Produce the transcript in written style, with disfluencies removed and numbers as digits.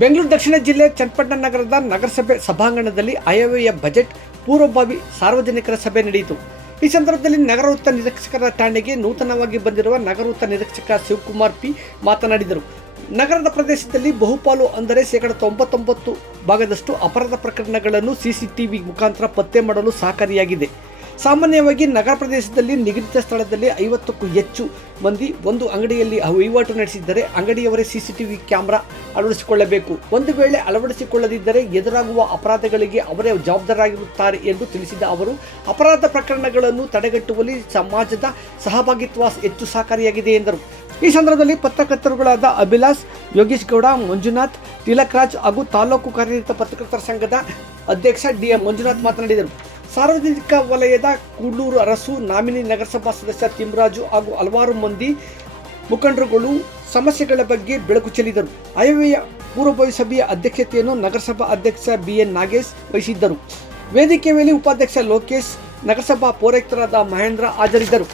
ಬೆಂಗಳೂರು ದಕ್ಷಿಣ ಜಿಲ್ಲೆ ಚನ್ನಪಟ್ಟಣ ನಗರದ ನಗರಸಭೆ ಸಭಾಂಗಣದಲ್ಲಿ ಆಯವ್ಯಯ ಬಜೆಟ್ ಪೂರ್ವಭಾವಿ ಸಾರ್ವಜನಿಕರ ಸಭೆ ನಡೆಯಿತು. ಈ ಸಂದರ್ಭದಲ್ಲಿ ನಗರ ವೃತ್ತ ನಿರೀಕ್ಷಕರ ಠಾಣೆಗೆ ನೂತನವಾಗಿ ಬಂದಿರುವ ನಗರ ವೃತ್ತ ನಿರೀಕ್ಷಕ ಶಿವಕುಮಾರ್ ಪಿ ಮಾತನಾಡಿದರು. ನಗರದ ಪ್ರದೇಶದಲ್ಲಿ ಬಹುಪಾಲು ಅಂದರೆ 99% ಭಾಗದಷ್ಟು ಅಪರಾಧ ಪ್ರಕರಣಗಳನ್ನು ಸಿಸಿಟಿವಿ ಮುಖಾಂತರ ಪತ್ತೆ ಮಾಡಲು ಸಹಕಾರಿಯಾಗಿದೆ. ಸಾಮಾನ್ಯವಾಗಿ ನಗರ ಪ್ರದೇಶದಲ್ಲಿ ನಿಗದಿತ ಸ್ಥಳದಲ್ಲಿ 50ಕ್ಕೂ ಹೆಚ್ಚು ಮಂದಿ ಒಂದು ಅಂಗಡಿಯಲ್ಲಿ ವಹಿವಾಟು ನಡೆಸಿದ್ದರೆ ಅಂಗಡಿಯವರೇ ಸಿಸಿಟಿವಿ ಕ್ಯಾಮೆರಾ ಅಳವಡಿಸಿಕೊಳ್ಳಬೇಕು. ಒಂದು ವೇಳೆ ಅಳವಡಿಸಿಕೊಳ್ಳದಿದ್ದರೆ ಎದುರಾಗುವ ಅಪರಾಧಗಳಿಗೆ ಅವರೇ ಜವಾಬ್ದಾರರಾಗಿರುತ್ತಾರೆ ಎಂದು ತಿಳಿಸಿದ ಅವರು, ಅಪರಾಧ ಪ್ರಕರಣಗಳನ್ನು ತಡೆಗಟ್ಟುವಲ್ಲಿ ಸಮಾಜದ ಸಹಭಾಗಿತ್ವ ಹೆಚ್ಚು ಸಹಕಾರಿಯಾಗಿದೆ ಎಂದರು. ಈ ಸಂದರ್ಭದಲ್ಲಿ ಪತ್ರಕರ್ತರುಗಳಾದ ಅಭಿಲಾಷ್, ಯೋಗೇಶ್ ಗೌಡ, ಮಂಜುನಾಥ್, ತಿಲಕ್ ರಾಜ್ ಹಾಗೂ ತಾಲೂಕು ಕಾರ್ಯನಿರತ ಪತ್ರಕರ್ತರ ಸಂಘದ ಅಧ್ಯಕ್ಷ ಡಿ.ಎಂ. ಮಂಜುನಾಥ್ ಮಾತನಾಡಿದರು. ಸಾರ್ವಜನಿಕ ವಲಯದ ಕೂಡ್ಲೂರು ಅರಸು, ನಾಮಿನಿ ನಗರಸಭಾ ಸದಸ್ಯ ತಿಮ್ಮರಾಜು ಹಾಗೂ ಹಲವಾರು ಮಂದಿ ಮುಖಂಡರುಗಳು ಸಮಸ್ಯೆಗಳ ಬಗ್ಗೆ ಬೆಳಕು ಚೆಲ್ಲಿದರು. ಆಯವ್ಯಯ ಪೂರ್ವಭಾವಿ ಸಭೆಯ ಅಧ್ಯಕ್ಷತೆಯನ್ನು ನಗರಸಭಾ ಅಧ್ಯಕ್ಷ ಬಿ.ಎನ್. ನಾಗೇಶ್ ವಹಿಸಿದ್ದರು. ವೇದಿಕೆ ವೇಳೆ ಉಪಾಧ್ಯಕ್ಷ ಲೋಕೇಶ್, ನಗರಸಭಾ ಪೌರಾಯುಕ್ತರಾದ ಮಹೇಂದ್ರ ಹಾಜರಿದ್ದರು.